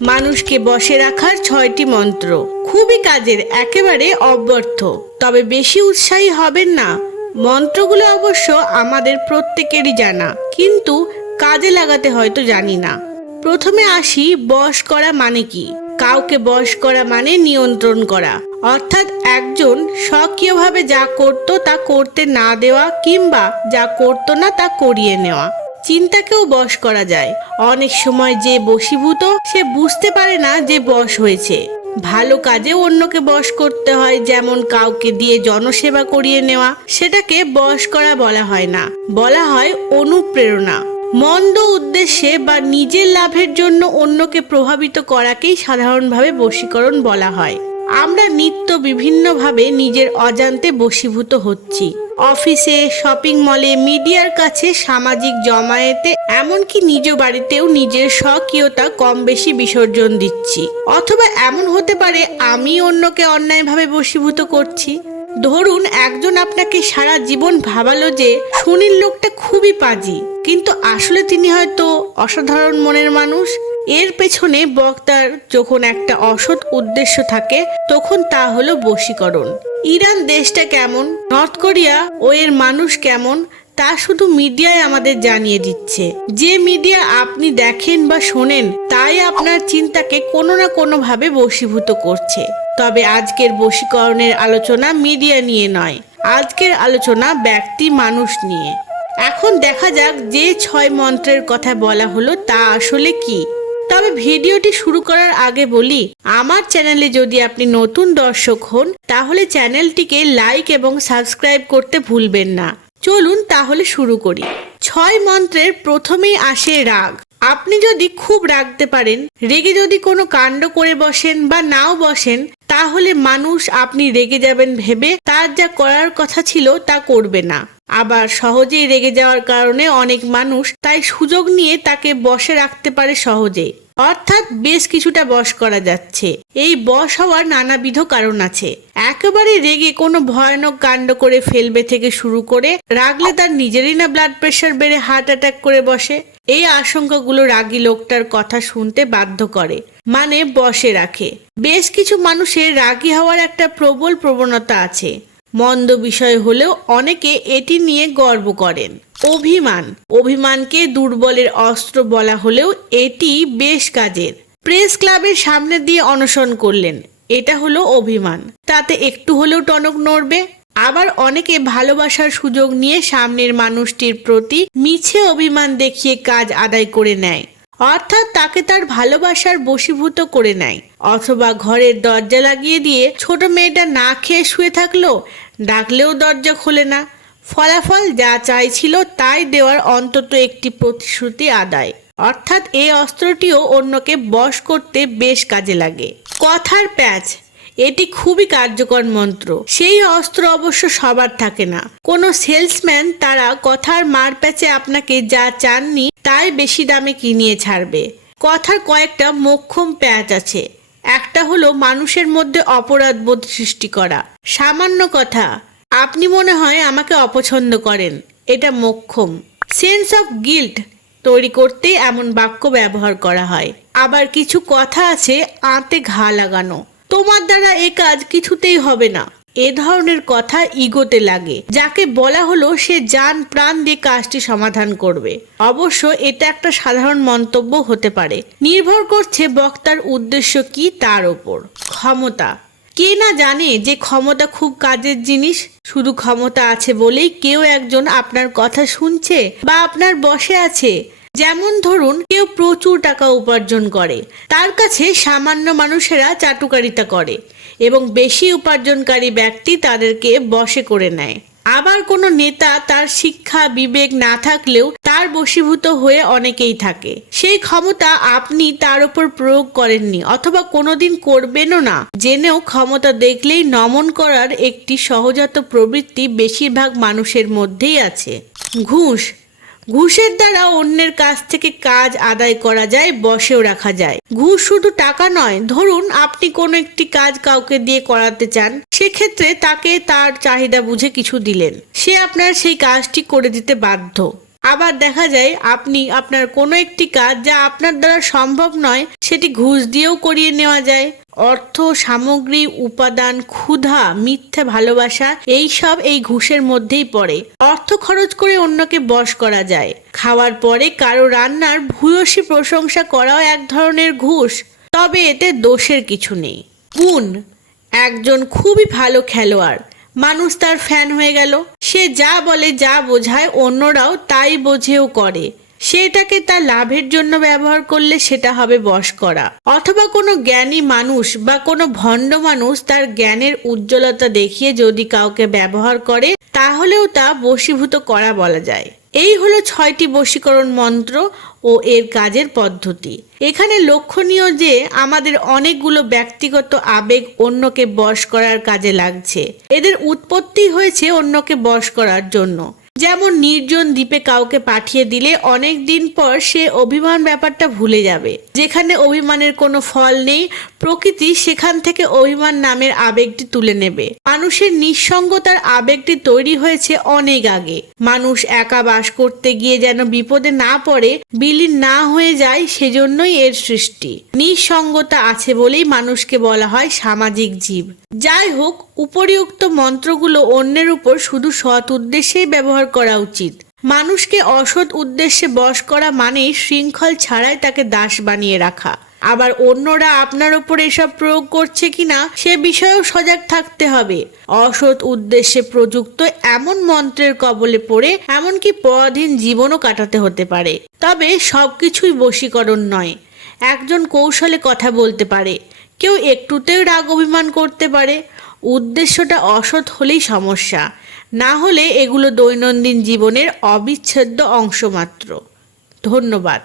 মানুষকে বশে রাখার 6টি মন্ত্র খুবই কাজের, একেবারে অব্যর্থ। তবে বেশি উৎসাহী হবেন না। মন্ত্রগুলো অবশ্য আমাদের প্রত্যেকেরই জানা, কিন্তু কাজে লাগাতে হয়তো জানি না। প্রথমে আসি, বশ করা মানে কি? কাউকে বশ করা মানে নিয়ন্ত্রণ করা, অর্থাৎ একজন স্বকীয়ভাবে যা করত তা করতে না দেওয়া, কিংবা যা করতো না তা করিয়ে নেওয়া। চিন্তাকেও বশ করা যায়। অনেক সময় যে বশীভূত সে বুঝতে পারে না যে বশ হয়েছে। ভালো কাজে অন্যকে বশ করতে হয়, যেমন কাউকে দিয়ে জনসেবা করিয়ে নেওয়া। সেটাকে বশ করা বলা হয় না, বলা হয় অনুপ্রেরণা। মন্দ উদ্দেশ্যে বা নিজের লাভের জন্য অন্যকে প্রভাবিত করাকেই সাধারণভাবে বশীকরণ বলা হয়। আমরা নিত্য বিভিন্নভাবে নিজের অজান্তে বশীভূত হচ্ছি। অফিসে, শপিং মলে, মিডিয়ার কাছে, সামাজিক জমায়েতে, এমনকি নিজ বাড়িতেও নিজের স্বকীয়তা কম বেশি বিসর্জন দিচ্ছি। অথবা এমন হতে পারে আমি অন্যকে অন্যায়ভাবে বশীভূত করছি। ধরুন একজন আপনাকে সারা জীবন ভাবালো যে সুনীল লোকটা খুবই পাজি, কিন্তু আসলে তিনি হয়তো অসাধারণ মনের মানুষ। এর পেছনে বক্তার যখন একটা অসৎ উদ্দেশ্য থাকে, তখন তা হলো বশীকরণ। ইরান দেশটা কেমন, নর্থ কোরিয়া ও এর মানুষ কেমন, তা শুধু মিডিয়ায় আমাদের জানিয়ে দিচ্ছে। যে মিডিয়া আপনি দেখেন বা শোনেন, তাই আপনার চিন্তাকে কোনো না কোনোভাবে বশীভূত করছে। তবে আজকের বশীকরণের আলোচনা মিডিয়া নিয়ে নয়, আজকের আলোচনা ব্যক্তি মানুষ নিয়ে। এখন দেখা যাক যে 6 মন্ত্রের কথা বলা হলো তা আসলে কি। তবে ভিডিওটি শুরু করার আগে বলি, আমার চ্যানেলে যদি আপনি নতুন দর্শক হন, তাহলে চ্যানেলটিকে লাইক এবং সাবস্ক্রাইব করতে ভুলবেন না। চলুন তাহলে শুরু করি। 6 মন্ত্রের প্রথমেই আসে রাগ। আপনি যদি খুব রাগতে পারেন, রেগে যদি কোনো কাণ্ড করে বসেন বা নাও বসেন, তাহলে মানুষ আপনি রেগে যাবেন ভেবে তার যা করার কথা ছিল তা করবে না। আবার সহজেই রেগে যাওয়ার কারণে অনেক মানুষ তাই সুযোগ নিয়ে তাকে বশে রাখতে পারে সহজেই, অর্থাৎ বেশ কিছুটা বশ করা যাচ্ছে। এই বশ হওয়ার নানাবিধ কারণ আছে। একেবারে রেগে কোনো ভয়ানক কাণ্ড করে ফেলবে থেকে শুরু করে রাগলে তার নিজেরই না ব্লাড প্রেশার বেড়ে হার্ট অ্যাটাক করে বসে। এই আশঙ্কাগুলো রাগী লোকটার কথা শুনতে বাধ্য করে, মানে বশে রাখে। বেশ কিছু মানুষের রাগী হওয়ার একটা প্রবল প্রবণতা আছে। মন্দ বিষয় হলেও অনেকে এটি নিয়ে গর্ব করেন। অভিমান। অভিমানকে দুর্বলের অস্ত্র বলা হলেও এটি বেশ কাজের। প্রেস ক্লাবের সামনে দিয়ে অনশন করলেন, এটা হলো অভিমান। তাতে একটু হলেও টনক নড়বে। আবার অনেকে ভালোবাসার সুযোগ নিয়ে সামনের মানুষটির প্রতি মিছে অভিমান দেখিয়ে কাজ আদায় করে নেয়, অর্থাৎ তাকে তার ভালোবাসার বশীভূত করে নেয়। অথবা ঘরের দরজা লাগিয়ে দিয়ে ছোট মেয়েটা না খেয়ে শুয়ে থাকলো, ডাকলেও দরজা খোলে না। ফলাফল যা চাইছিল তাই দেওয়ার অন্তত একটি প্রতিশ্রুতি আদায়। অর্থাৎ এই অস্ত্রটিও অন্যকে বশ করতে বেশ কাজে লাগে। কথার প্যাচ। এটি খুবই কার্যকর মন্ত্র। সেই অস্ত্র অবশ্য সবার থাকে না। কোনো সেলসম্যান তারা কথার মার প্যাচে আপনাকে যা চাননি তাই বেশি দামে কিনিয়ে ছাড়বে। কথার কয়েকটা মোক্ষম প্যাচ আছে। একটা হলো মানুষের মধ্যে অপরাধ বোধ সৃষ্টি করা। সামান্য কথা, আপনি মনে হয় আমাকে অপছন্দ করেন, এটা মোক্ষম। সেন্স অফ গিল্ট তৈরি করতে এমন বাক্য ব্যবহার করা হয়। আবার কিছু কথা আছে আঁতে ঘা লাগানো। তোমার দ্বারা এ কাজ কিছুতেই হবে না, এ ধরনের কথা ইগোতে লাগে। যাকে বলা হলো সে জান প্রাণ দিয়ে কাজটি সমাধান করবে। অবশ্য এটা একটা সাধারণ মন্তব্য হতে পারে, নির্ভর করছে বক্তার উদ্দেশ্য কি তার ওপর। ক্ষমতা। কে না জানে যে ক্ষমতা খুব কাজের জিনিস। শুধু ক্ষমতা আছে বলেই কেউ একজন আপনার কথা শুনছে বা আপনার বশে আছে। যেমন ধরুন কেউ প্রচুর টাকা উপার্জন করে, তার কাছে সামান্য মানুষেরা চাটুকারিতা করে এবং বেশি উপার্জনকারী ব্যক্তি তাদেরকে বশে করে নেয়। আবার কোনো নেতা তার শিক্ষা বিবেক না থাকলেও তার বশীভূত হয়ে অনেকেই থাকে। সেই ক্ষমতা আপনি তার উপর প্রয়োগ করেননি অথবা কোনোদিন করবেনও না, জেনেও ক্ষমতা দেখলেই নমন করার একটি সহজাত প্রবৃত্তি বেশিরভাগ মানুষের মধ্যেই আছে। ঘুষ। ঘুষের দ্বারা অন্যের কাছ থেকে কাজ আদায় করা যায়, বশেও রাখা যায়। ঘুষ শুধু টাকা নয়। ধরুন আপনি কোনো একটি কাজ কাউকে দিয়ে করাতে চান, সেক্ষেত্রে তাকে তার চাহিদা বুঝে কিছু দিলেন, সে আপনার সেই কাজটি করে দিতে বাধ্য। আবার দেখা যায় আপনি আপনার কোনো একটি কাজ যা আপনার দ্বারা সম্ভব নয় সেটি ঘুষ দিয়েও করিয়ে নেওয়া যায়। অর্থ, সামগ্রী, উপাদান, ক্ষুধা, মিথ্যা ভালোবাসা এইসব এই ঘুষের মধ্যেই পড়ে। অর্থ খরচ করে অন্যকে বশ করা যায়। খাওয়ার পরে কারো রান্নার ভূয়সী প্রশংসা করাও এক ধরনের ঘুষ, তবে এতে দোষের কিছু নেই। গুণ: একজন খুবই ভালো খেলোয়াড়, মানুষ তার ফ্যান হয়ে গেল। সে যা বলে, যা বোঝায় অন্যরাও তাই বোঝেও করে। সেটাকে তার লাভের জন্য ব্যবহার করলে সেটা হবে বশ করা। অথবা কোনো জ্ঞানী মানুষ বা কোনো ভণ্ড মানুষ তার জ্ঞানের উজ্জ্বলতা দেখিয়ে যদি কাউকে ব্যবহার করে তাহলেও তা বশীভূত করা বলা যায়। এই হলো 6টি বশীকরণ মন্ত্র ও এর কাজের পদ্ধতি। এখানে লক্ষণীয় যে আমাদের অনেকগুলো ব্যক্তিগত আবেগ অন্যকে বশ করার কাজে লাগছে। এদের উৎপত্তি হয়েছে অন্যকে বশ করার জন্য। যেমন নির্জন দ্বীপে কাউকে পাঠিয়ে দিলে অনেক দিন পর সে অভিমান ব্যাপারটা ভুলে যাবে। যেখানে অভিমানের কোনো ফল নেই, প্রকৃতি সেখান থেকে অভিমান নামের আবেগটি তুলে নেবে। মানুষের নিঃসঙ্গতার আবেগটি তৈরি হয়েছে অনেক আগে। মানুষ একা বাস করতে গিয়ে যেন বিপদে না পড়ে, বিলীন না হয়ে যায়, সেজন্যই এর সৃষ্টি। নিঃসঙ্গতা আছে বলেই মানুষকে বলা হয় সামাজিক জীব। যাই হোক, উপরিউক্ত মন্ত্রগুলো অন্যের উপর শুধু সৎ উদ্দেশ্যেই ব্যবহার করা উচিত। মানুষকে অসৎ উদ্দেশ্যে বশ করা মানেই শৃঙ্খল ছাড়াই তাকে দাস বানিয়ে রাখা। আবার অন্যরা আপনার উপর এসব প্রয়োগ করছে কিনা সে বিষয়েও সজাগ থাকতে হবে। অসৎ উদ্দেশ্যে প্রযুক্ত এমন মন্ত্রের কবলে পড়ে এমনকি পরাধীন জীবনও কাটাতে হতে পারে। তবে সবকিছুই বশীকরণ নয়। একজন কৌশলে কথা বলতে পারে, কেউ একটুতেও রাগ অভিমান করতে পারে। উদ্দেশ্যটা অসৎ হলেই সমস্যা, না হলে এগুলো দৈনন্দিন জীবনের অবিচ্ছেদ্য অংশ মাত্র। ধন্যবাদ।